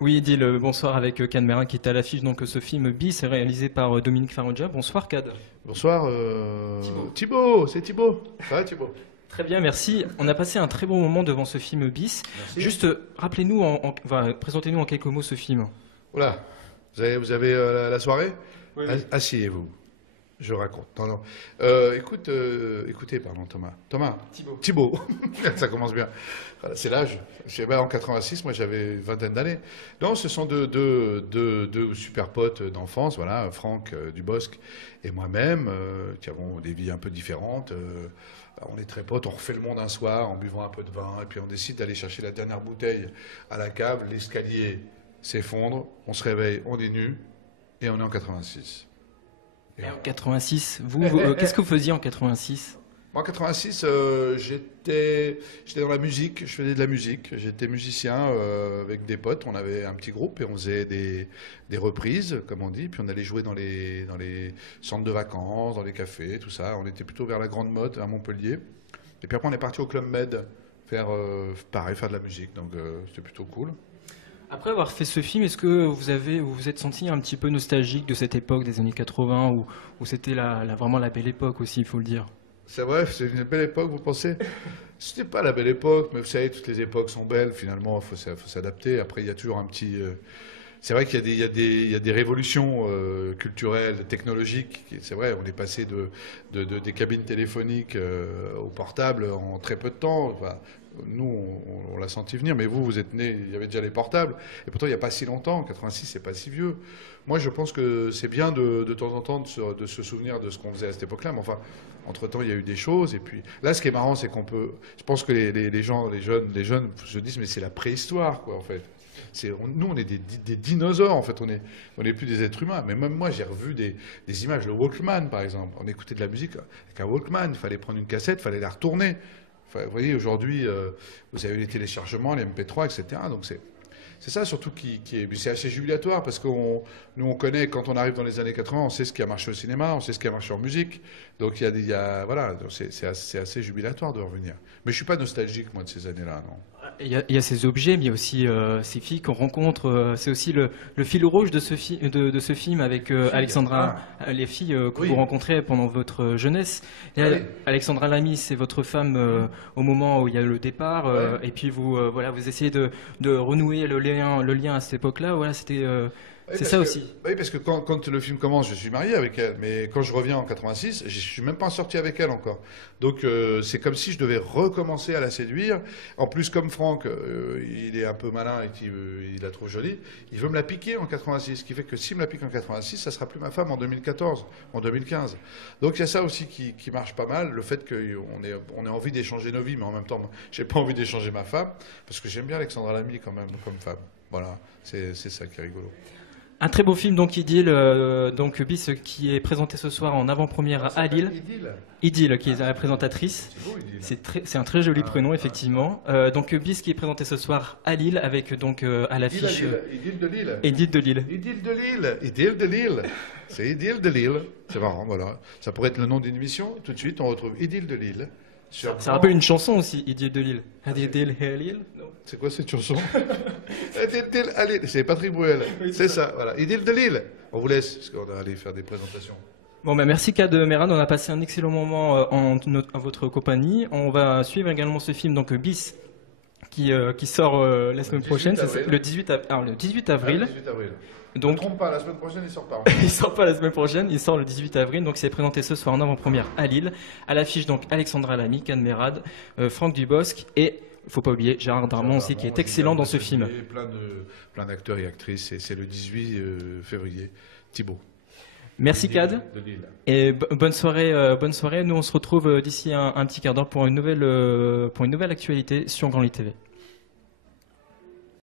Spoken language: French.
Oui, Idil, bonsoir avec Cad Merlin qui est à l'affiche. Donc ce film Bis est réalisé par Dominique Farrugia. Bonsoir Cad. Bonsoir, Thibaut, c'est Thibaut. Ça va Thibaut? Très bien, merci. On a passé un très bon moment devant ce film Bis. Merci. Juste, rappelez-nous, enfin, présentez-nous en quelques mots ce film. Voilà, vous avez la soirée? Oui. Asseyez-vous, je raconte. Non, non. Écoutez, pardon, Thomas. Thomas. Thibaut. Thibaut, ça commence bien. Voilà, c'est l'âge. Je sais pas, en 86, moi j'avais une vingtaine d'années. Non, ce sont deux super potes d'enfance, voilà, Franck Dubosc et moi-même, qui avons des vies un peu différentes. On est très potes, on refait le monde un soir en buvant un peu de vin, et puis on décide d'aller chercher la dernière bouteille à la cave, l'escalier s'effondre, on se réveille, on est nu, et on est en 86. Et en 86, qu'est-ce que vous faisiez en 86? Moi, en 86, j'étais dans la musique, je faisais de la musique. J'étais musicien avec des potes. On avait un petit groupe et on faisait des reprises, comme on dit. Puis on allait jouer dans les centres de vacances, dans les cafés, tout ça. On était plutôt vers la Grande Motte, à Montpellier. Et puis après, on est parti au Club Med faire, pareil, faire de la musique. Donc c'était plutôt cool. Après avoir fait ce film, est-ce que vous vous êtes senti un petit peu nostalgique de cette époque des années 80 où c'était vraiment la belle époque aussi, il faut le dire? C'est vrai, c'est une belle époque, vous pensez? C'était pas la belle époque, mais vous savez, toutes les époques sont belles, finalement, il faut s'adapter. Après, il y a toujours un petit... C'est vrai qu'il y a des révolutions culturelles, technologiques. C'est vrai, on est passé des cabines téléphoniques au portable en très peu de temps. Enfin, nous, on l'a senti venir, mais vous êtes nés, il y avait déjà les portables. Et pourtant, il n'y a pas si longtemps, 86, c'est pas si vieux. Moi, je pense que c'est bien de temps en temps de se souvenir de ce qu'on faisait à cette époque-là. Mais enfin, entre-temps, il y a eu des choses. Et puis, là, ce qui est marrant, c'est qu'on peut... Je pense que les gens, les jeunes se disent, mais c'est la préhistoire, quoi, en fait. Nous, on est des dinosaures, en fait. On est plus des êtres humains. Mais même moi, j'ai revu des images. Le Walkman, par exemple. On écoutait de la musique avec un Walkman. Il fallait prendre une cassette, il fallait la retourner. Enfin, vous voyez, aujourd'hui, vous avez les téléchargements, les MP3, etc. Donc c'est ça surtout qui est... C'est assez jubilatoire parce que nous, on connaît, quand on arrive dans les années 80, on sait ce qui a marché au cinéma, on sait ce qui a marché en musique. Donc voilà, c'est assez jubilatoire de revenir. Mais je suis pas nostalgique, moi, de ces années-là, non. Il y a ces objets, mais il y a aussi ces filles qu'on rencontre. C'est aussi le fil rouge de de ce film avec Alexandra, les filles que Oui. vous rencontrez pendant votre jeunesse. Et Ah oui. Alexandra Lamy, c'est votre femme au moment où il y a le départ. Ouais. Et puis voilà, vous essayez de renouer le lien à cette époque-là. Voilà, Oui, c'est ça aussi. Oui, parce que quand le film commence, je suis marié avec elle, mais quand je reviens en 86, je suis même pas sorti avec elle encore. Donc c'est comme si je devais recommencer à la séduire. En plus, comme Franck, il est un peu malin et il la trouve jolie, il veut me la piquer en 86, ce qui fait que s'il me la pique en 86, ça sera plus ma femme en 2014, en 2015. Donc il y a ça aussi qui marche pas mal, le fait qu'on ait envie d'échanger nos vies, mais en même temps, j'ai pas envie d'échanger ma femme, parce que j'aime bien Alexandra Lamy quand même comme femme. Voilà, c'est ça qui est rigolo. Un très beau film, donc Idylle, donc Bis, qui est présenté ce soir en avant-première à Lille. Idylle, qui est la présentatrice. C'est beau, Idylle. C'est un très joli prénom, Ah. effectivement. Donc Bis, qui est présenté ce soir à Lille, avec donc à l'affiche Idylle de Lille. Idylle de Lille. Idylle de Lille. Idylle de Lille. C'est Idylle de Lille. C'est marrant, voilà. Ça pourrait être le nom d'une émission. Tout de suite, on retrouve Idylle de Lille. Ça rappelle une chanson aussi, Idylle de Lille. Idylle de Lille. Non. C'est quoi cette chanson? Allez, c'est Patrick Bruel. Oui, C'est c'est ça, voilà. Idylle de Lille. On vous laisse, parce qu'on va aller faire des présentations. Bon, bah, merci Cad Merlin, on a passé un excellent moment en votre compagnie. On va suivre également ce film, donc Bis, qui sort la semaine 18 prochaine, c'est avril. le 18, le 18 avril. Ah, 18 avril. Donc, Ne trompe pas, la semaine prochaine, il sort pas. il sort pas la semaine prochaine, il sort le 18 avril, donc c'est présenté ce soir en avant-première à Lille. À l'affiche donc Alexandra Lamy, Cad Merlin, Franck Dubosc et, faut pas oublier, Gérard Darmon aussi qui est excellent dans ce film. Plein d'acteurs et actrices, et c'est le 18 février. Thibaut. Merci Cad, De Lille. et bonne soirée, bonne soirée. Nous on se retrouve d'ici un petit quart d'heure pour une nouvelle actualité sur Grand Lit TV.